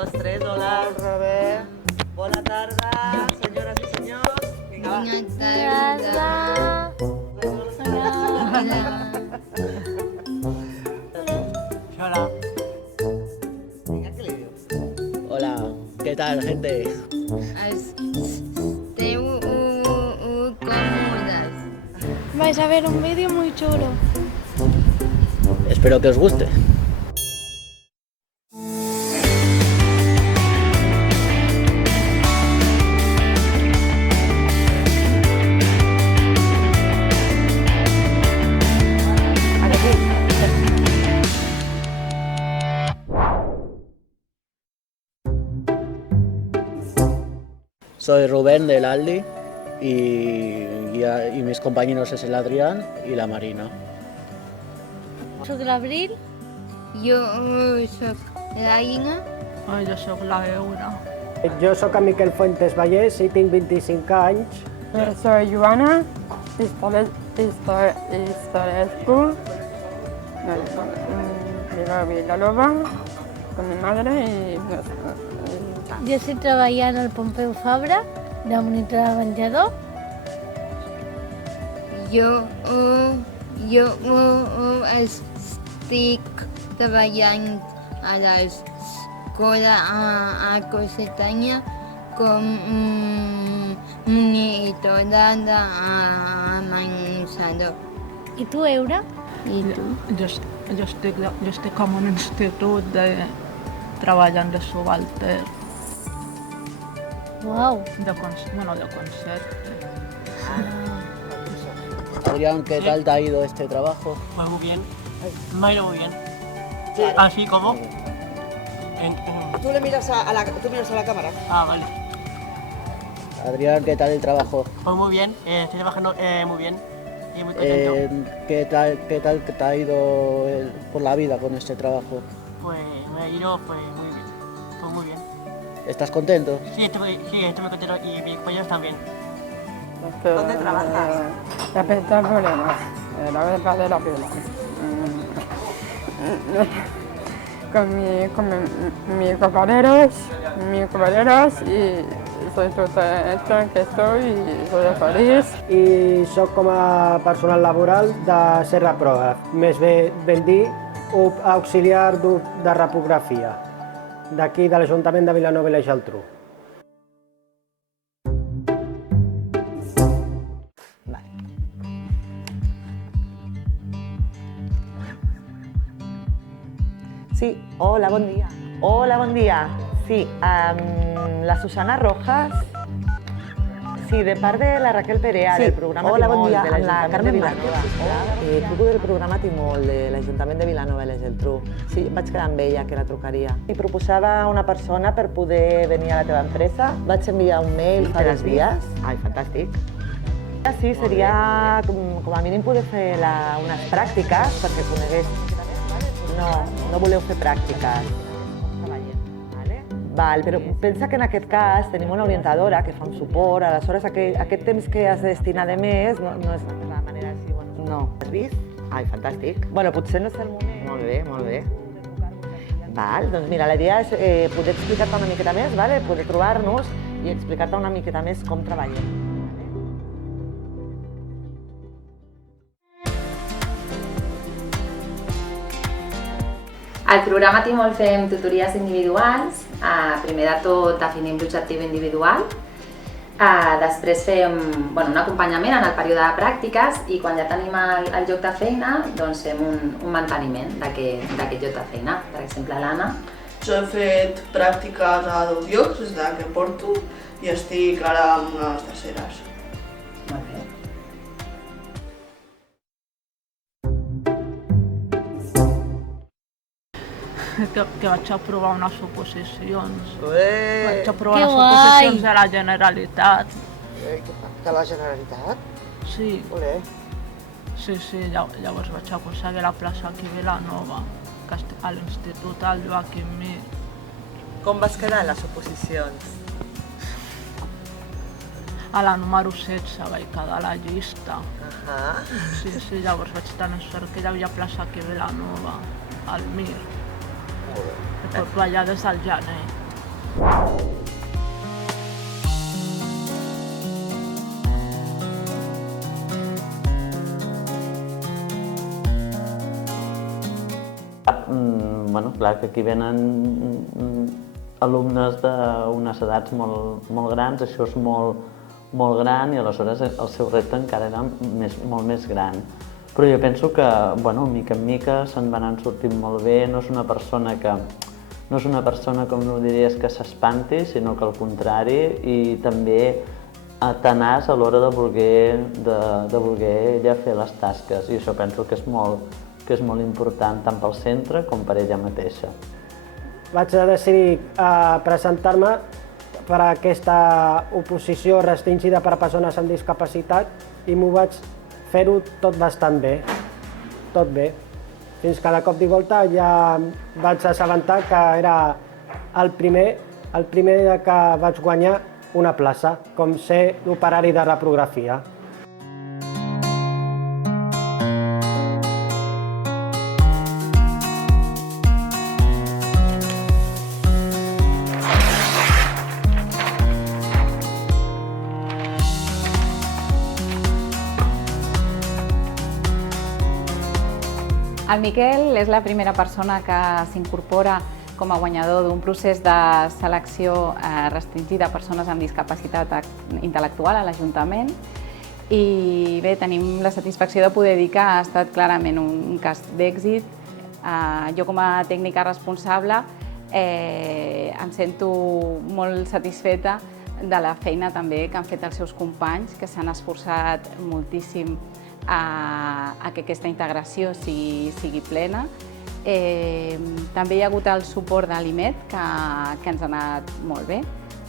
dos, tres, hola, Robert. Bona tarda, senyores i senyors. Vinga, va. Bona tarda. Hola. Vinga, què li dius? Hola, ¿qué tal, gente? Esteu cómodas. Vais a ver un vídeo muy chulo. Espero que os guste. Soy Rubén del Aldi y mis compañeros es el Adrián y la Marina. Soc l'Abril. Jo sóc l'Aina. Jo sóc la Eura. Jo sóc en Miquel Fuentes Vallès i tinc 25 anys. Soy Joana, historiesco, vivo a Vilanova con mi madre y Jo estic treballant al Pompeu Fabra, de monitor de menjador. Jo estic treballant a l'escola a Cossetanya com monitora de menjador. I tu, Eura? I tu? jo estic en un institut treballant de subaltern, Uau! de concepte. Adrián, ¿qué tal te ha ido este trabajo? Pues muy bien, me ha ido muy bien. Así como. Tú miras a la cámara. Ah, vale. Adrián, ¿qué tal el trabajo? Pues muy bien, estoy trabajando muy bien y muy contento. ¿Qué tal te ha ido por la vida con este trabajo? Pues me ha ido pues muy bien. Pues muy bien. ¿Estás contento? Sí, estoy muy contento y mis compañeros también. ¿Dónde trabajas? La pesta problemas, la verdad de la pila. Con mis compañeros y soy contento en que estoy y soy feliç. I sóc com a personal laboral de Serra Proa, més ben dir, auxiliar de repografia, d'aquí de l'Ajuntament de Vilanova i la Geltrú. Sí, hola, bon dia. Hola, bon dia. Sí, la Susana Rojas. Sí, de part de la Raquel Perea, del programa Timol, bon dia, de l'Ajuntament de Vilanova. Truco del programa Timol, de l'Ajuntament de Vilanova i la Geltrú. Sí, vaig quedar amb ella, que la trucaria. I proposava una persona per poder venir a la teva empresa. Vaig enviar un mail fa 2 dies. Ai, fantàstic. Sí, seria com a mínim poder fer unes pràctiques perquè conegués. No voleu fer pràctiques. Val, però pensa que en aquest cas tenim una orientadora que fa un suport, aleshores aquest temps que has de destinar de més no és la manera així, bueno... No. Has vist? Ai, fantàstic. Bueno, potser no és el moment. Molt bé, molt bé. Val, doncs mira, la idea és poder explicar-te una miqueta més, vale? Poder trobar-nos i explicar-te una miqueta més com treballem. Al programa Timol fem tutories individuals. Primer de tot definim l'objectiu individual. Després fem un acompanyament en el període de pràctiques i quan ja tenim el lloc de feina doncs fem un manteniment d'aquest lloc de feina. Per exemple, l'Anna. Jo he fet pràctiques a 2 llocs des que porto i estic ara en una de les terceres. Molt bé. Que vaig aprovar unes oposicions. Vaig aprovar unes oposicions de la Generalitat. De la Generalitat? Sí. Olé. Sí, llavors vaig aconseguir la plaça aquí a Vilanova, a l'Institut al Joaquim Mir. Com vas quedar en les oposicions? A la número 16 vaig quedar a la llista. Sí, llavors vaig tenir sort que hi havia plaça aquí a Vilanova, al Mir. He pot ballar des del gener. Bueno, clar que aquí venen alumnes d'unes edats molt grans, això és molt gran i aleshores el seu repte encara era molt més gran. Però jo penso que, bueno, mica en mica se'n van sortint molt bé, no és una persona, com no ho diries, que s'espanti, sinó que al contrari, i també tenaç a l'hora de voler ella fer les tasques, i això penso que és molt important tant pel centre com per ella mateixa. Vaig decidir presentar-me per a aquesta oposició restringida per a persones amb discapacitat i m'ho vaig fer-ho tot bastant bé, tot bé. Fins que de cop i volta ja vaig assabentar que era el primer que vaig guanyar una plaça, com ser operari de reprografia. El Miquel és la primera persona que s'incorpora com a guanyador d'un procés de selecció restringida a persones amb discapacitat intel·lectual a l'Ajuntament. I bé, tenim la satisfacció de poder dir que ha estat clarament un cas d'èxit. Jo com a tècnica responsable em sento molt satisfeta de la feina també que han fet els seus companys, que s'han esforçat moltíssim a que aquesta integració sigui plena. També hi ha hagut el suport de l'IMED, que ens ha anat molt bé,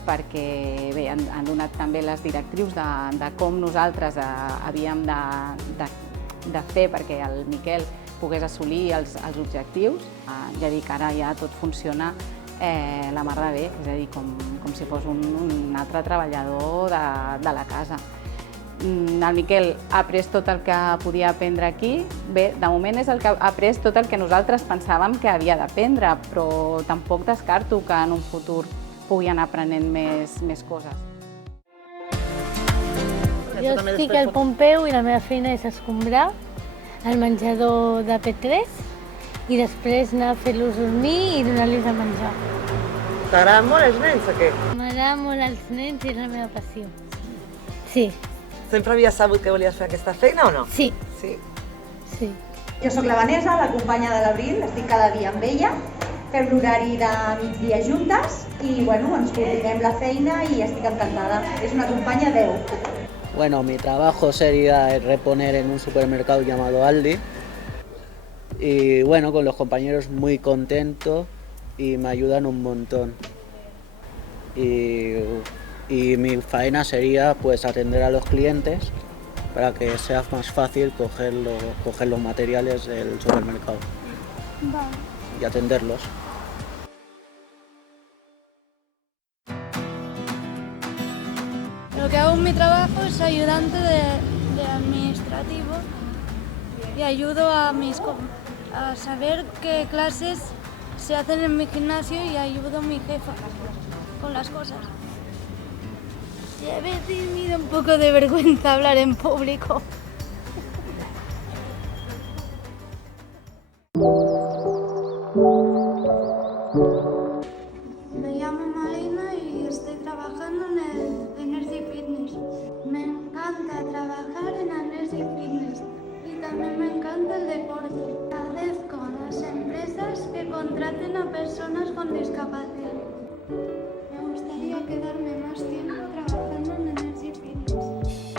perquè bé, han donat també les directrius de com nosaltres havíem de fer perquè el Miquel pogués assolir els objectius. Ja dic, ara ja tot funciona la mar de bé, és a dir, com si fos un altre treballador de la casa. El Miquel ha après tot el que podia aprendre aquí. Bé, de moment és el que ha après tot el que nosaltres pensàvem que havia d'aprendre, però tampoc descarto que en un futur pugui anar aprenent més coses. Jo estic al Pompeu i la meva feina és escombrar el menjador de P3 i després anar a fer-los dormir i donar-los de menjar. T'agraden molt els nens o què? M'agraden molt els nens i és la meva passió. Sí. Sempre havies sabut que volies fer aquesta feina o no? Sí. Sí? Sí. Jo sóc la Vanessa, la companya de l'Abril, estic cada dia amb ella, fem l'horari de migdia juntes i bueno, ens coordinem la feina i estic encantada. És una companya 10. Bueno, mi trabajo sería reponer en un supermercado llamado Aldi y bueno, con los compañeros muy contento y me ayudan un montón. Y mi faena sería pues atender a los clientes para que sea más fácil coger los materiales del supermercado y atenderlos. Lo que hago en mi trabajo es ayudante de administrativo y ayudo a saber qué clases se hacen en mi gimnasio y ayudo a mi jefa con las cosas. Y a veces me da un poco de vergüenza hablar en público. Me llamo Malena y estoy trabajando en el Energy Fitness. Me encanta trabajar en Energy Fitness y también me encanta el deporte. Agradezco a las empresas que contraten a personas con discapacidad. Me gustaría quedarme más tiempo trabajando en Energy Fitness,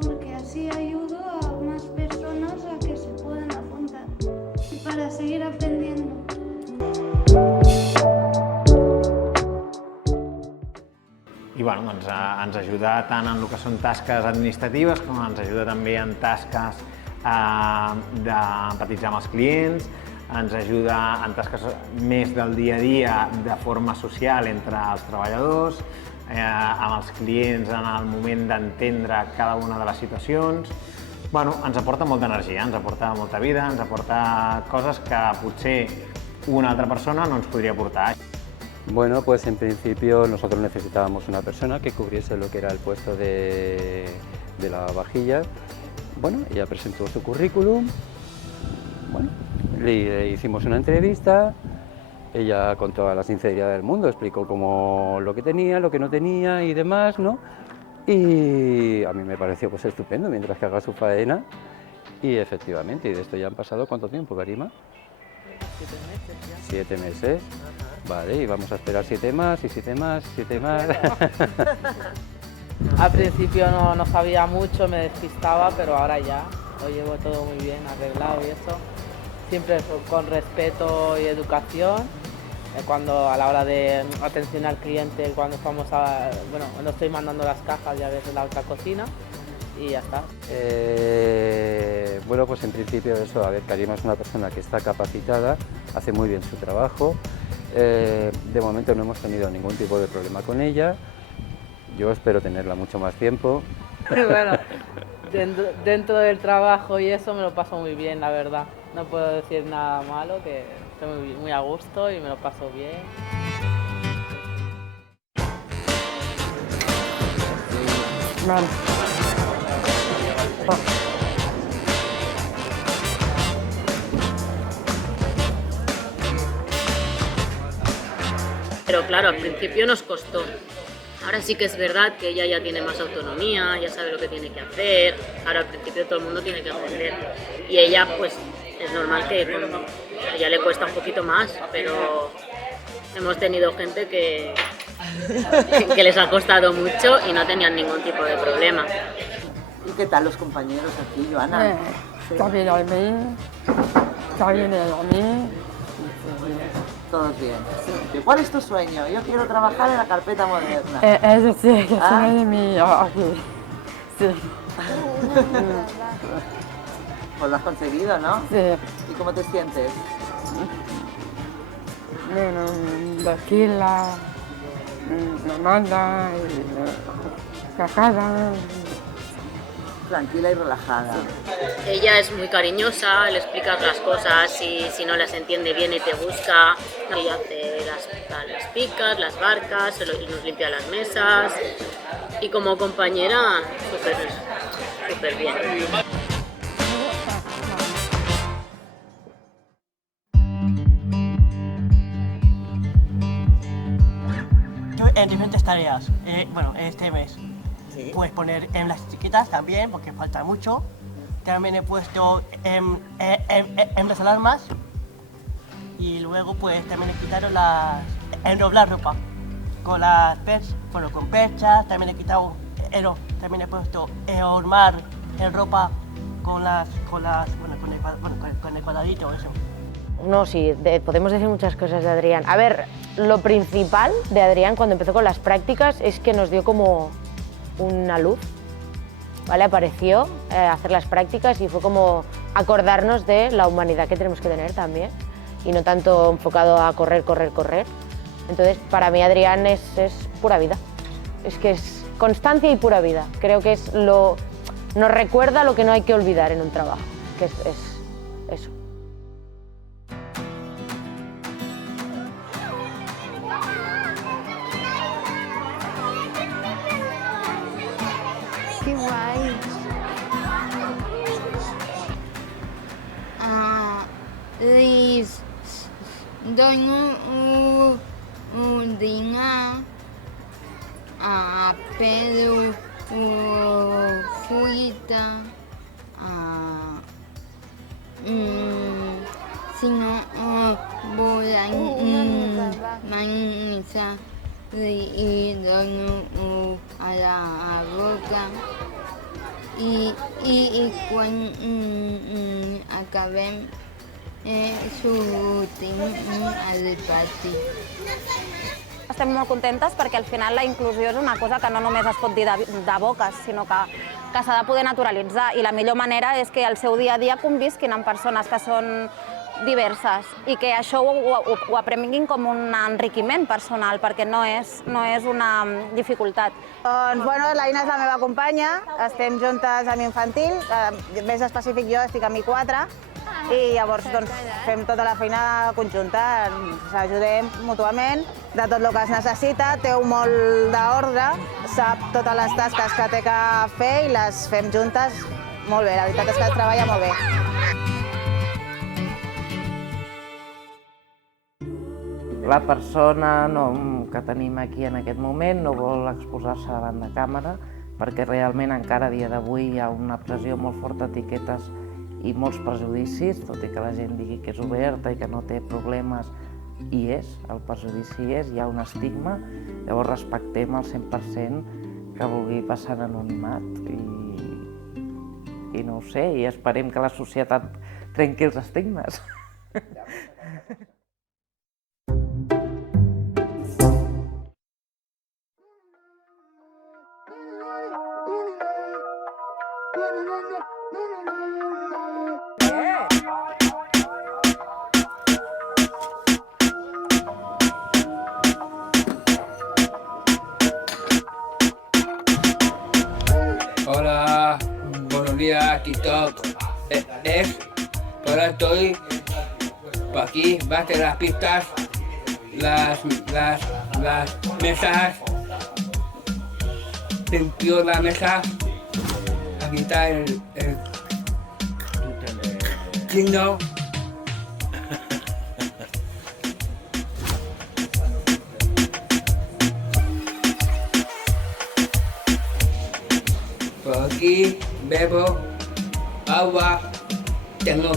porque así ayudo a más personas a que se puedan apuntar y para seguir aprendiendo. I bueno, doncs, ens ajuda tant en el que són tasques administratives com ens ajuda també en tasques d'empatitzar amb els clients, ens ajuda en tasques més del dia a dia de forma social entre els treballadors, amb els clients en el moment d'entendre cada una de les situacions. Bueno, ens aporta molta energia, ens aporta molta vida, ens aporta coses que potser una altra persona no ens podria aportar. Bueno, pues en principio nosotros necesitábamos una persona que cubriese lo que era el puesto de lavavajillas. Bueno, ella presentó su currículum, bueno, le hicimos una entrevista, ella con toda la sinceridad del mundo explicó como lo que tenía, lo que no tenía y demás, ¿no? Y a mí me pareció pues estupendo mientras que haga su faena. Y efectivamente, y de esto ya han pasado ¿cuánto tiempo, Karima? 7 meses. 7 meses. Vale, y vamos a esperar 7 más, y 7 más, 7 más. Al principio no sabía mucho, me despistaba, pero ahora ya lo llevo todo muy bien arreglado y eso. Siempre con respeto y educación. Cuando a la hora de atención al cliente, cuando cuando estoy mandando las cajas ya ves en la otra cocina y ya está. Bueno, pues en principio eso, a ver, Karima es una persona que está capacitada, hace muy bien su trabajo. De momento no hemos tenido ningún tipo de problema con ella. Yo espero tenerla mucho más tiempo. Bueno, dentro del trabajo y eso me lo paso muy bien, la verdad. No puedo decir nada malo, que estoy muy a gusto y me lo paso bien. Vale. Pero claro, al principio nos costó. Ahora sí que es verdad que ella ya tiene más autonomía, ya sabe lo que tiene que hacer. Ahora al principio todo el mundo tiene que aprender. Y ella pues es normal que a ella le cuesta un poquito más, pero hemos tenido gente que les ha costado mucho y no tenían ningún tipo de problema. ¿Y qué tal los compañeros aquí, Joana? Está bien a mí, está bien a mí. Todos bien. Sí. ¿Cuál es tu sueño? Yo quiero trabajar en la carpeta moderna. Eso sí, que sueño de mí aquí. Sí. Pues lo has conseguido, ¿no? Sí. ¿Y cómo te sientes? Bueno, tranquila, mamada, cajada. Tranquila y relajada. Ella es muy cariñosa, le explicas las cosas y si no las entiende viene y te busca. Ella hace las picas, las barcas, nos limpia las mesas y como compañera súper bien. Yo en diferentes tareas, este mes. ¿Sí? Puedes poner en las chiquitas también, porque falta mucho. También he puesto en las alarmas. Y luego pues también he quitado enroblar ropa. Con las con perchas, también he quitado, también he puesto hormar en ropa con el cuadradito, eso. No, sí, podemos decir muchas cosas de Adrián. A ver, lo principal de Adrián cuando empezó con las prácticas es que nos dio como una luz, ¿vale? Apareció hacer las prácticas y fue como acordarnos de la humanidad que tenemos que tener también y no tanto enfocado a correr. Entonces, para mí Adrián es pura vida, es que es constancia y pura vida. Creo que nos recuerda lo que no hay que olvidar en un trabajo, que es eso. Qué guay. Les doy un día a Pedro Fuita. Si no voy a manizar y doy a la boca. Y cuando acabem sortim a repartir. Estem molt contentes perquè al final la inclusió és una cosa que no només es pot dir de boca, sinó que s'ha de poder naturalitzar i la millor manera és que al seu dia a dia convisquin amb persones que són diverses i que això ho aprenguin com un enriquiment personal perquè no és una dificultat. Doncs, bueno, l'Aina és la meva companya, estem juntes amb infantil, més específic jo estic amb I4 i llavors doncs, fem tota la feina conjunta, ens ajudem mútuament de tot el que es necessita, té molt d'ordre, sap totes les tasques que té que fer i les fem juntes molt bé. La veritat és que treballa molt bé. La persona que tenim aquí en aquest moment no vol exposar-se davant de càmera perquè realment encara a dia d'avui hi ha una pressió molt forta d'etiquetes i molts prejudicis, tot i que la gent digui que és oberta i que no té problemes, i és, el prejudici és, hi ha un estigma, llavors respectem al 100% que vulgui passar en anonimat i no ho sé, i esperem que la societat trenqui els estigmes. Hola, buenos días, TikTok. Ahora estoy por aquí, bate las pistas, las mesas, limpio la mesa, aquí está el signo. Por aquí bebo agua, tengo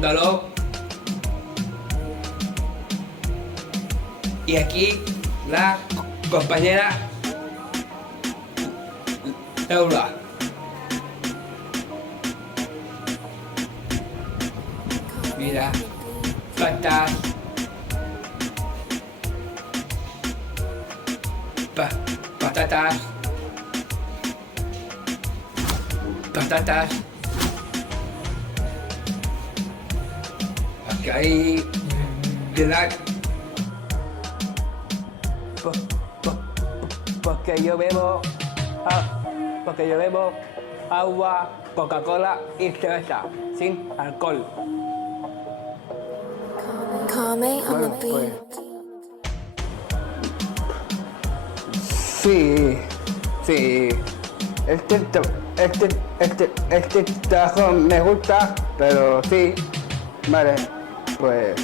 calor. Y aquí la compañera Laura. Mira, patatas. Patatas. Aquí hay verdad. Porque yo bebo agua, Coca-Cola y cerveza, sin alcohol. Bueno, pues, sí. Este trabajo me gusta, pero sí, vale, pues.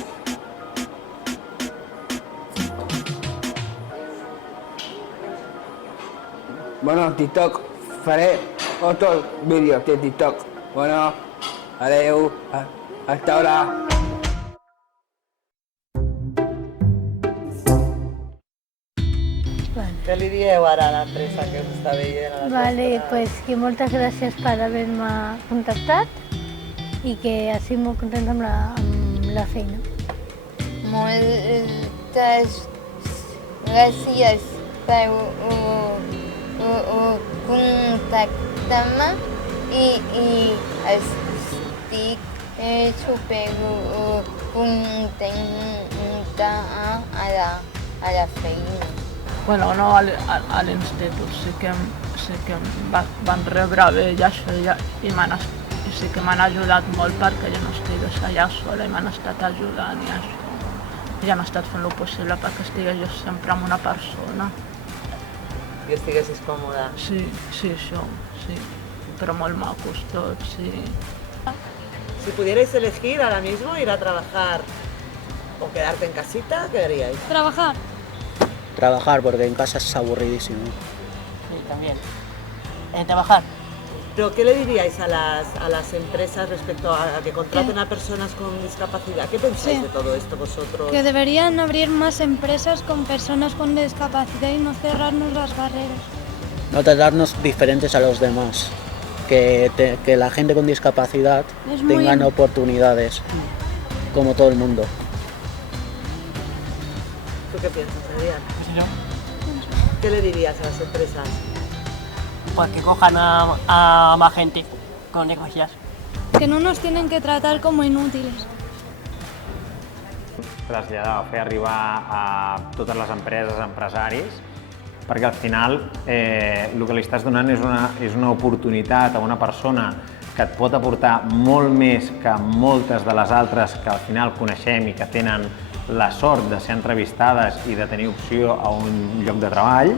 Bueno, TikTok, faré otros vídeos de TikTok. Bueno, adeu, hasta ahora. Què li dieu ara a l'empresa que us està veient? A les Vale, vostres? pues que moltes gràcies per haver-me contactat i que estic molt contenta amb la feina. Moltes gràcies per contactar-me i estic super contenta a la feina. Bueno, no, a l'institut sí que em van rebre bé i això, i sí que m'han ajudat molt perquè jo no estigués allà sola i m'han estat ajudant i això. I han estat fent el possible perquè estigués jo sempre amb una persona. I estiguessis còmoda. Sí, això, sí. Però molt macos tots, sí. Si pudierais elegir ahora mismo ir a trabajar o quedarte en casita, ¿qué haríais? Trabajar. Trabajar, porque en casa es aburridísimo. Sí, también. Trabajar. ¿Pero qué le diríais a las empresas respecto a que contraten a personas con discapacidad? ¿Qué pensáis Sí. de todo esto vosotros? Que deberían abrir más empresas con personas con discapacidad y no cerrarnos las barreras. No tratarnos diferentes a los demás. Que la gente con discapacidad Es muy tengan oportunidades, como todo el mundo. ¿Tú qué piensas, Adrián? Pues yo, ¿Qué le dirías a las empresas? pues que cojan a más gente con discapacidad. Que no nos tienen que tratar como inútiles. Traslladar, fer arribar a totes les empreses, empresaris, perquè al final el que li estàs donant és una oportunitat a una persona que et pot aportar molt més que moltes de les altres que al final coneixem i que tenen la sort de ser entrevistades i de tenir opció a un lloc de treball,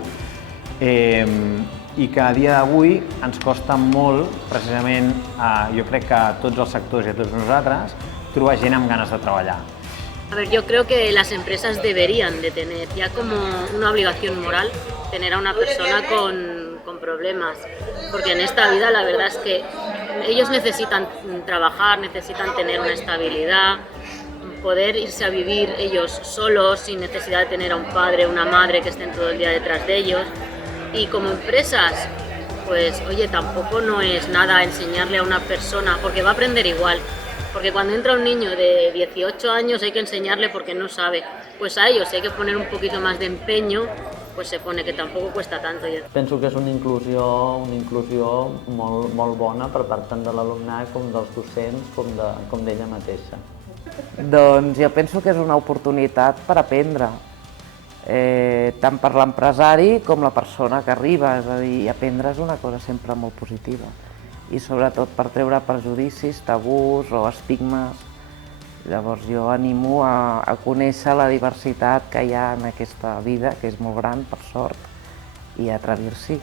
i que a dia d'avui ens costa molt, precisament, jo crec que a tots els sectors i a tots nosaltres, trobar gent amb ganes de treballar. A ver, yo creo que las empresas deberían de tener ya como una obligación moral tener a una persona con problemas, porque en esta vida la verdad es que ellos necesitan trabajar, necesitan tener una estabilidad, poder irse a vivir ellos solos sin necesidad de tener a un padre o una madre que estén todo el día detrás de ellos. Y como empresas, pues oye, tampoco no es nada enseñarle a una persona, porque va a aprender igual. Porque cuando entra un niño de 18 años hay que enseñarle porque no sabe. Pues a ellos si hay que poner un poquito más de empeño, pues se pone, que tampoco cuesta tanto. Penso que és una inclusió molt bona per part tant de l'alumnat com dels docents com d'ella mateixa. Doncs jo penso que és una oportunitat per aprendre, tant per l'empresari com la persona que arriba, és a dir, aprendre és una cosa sempre molt positiva. I sobretot per treure prejudicis, tabús o estigmes. Llavors jo animo a conèixer la diversitat que hi ha en aquesta vida, que és molt gran, per sort, i a atrevir-s'hi.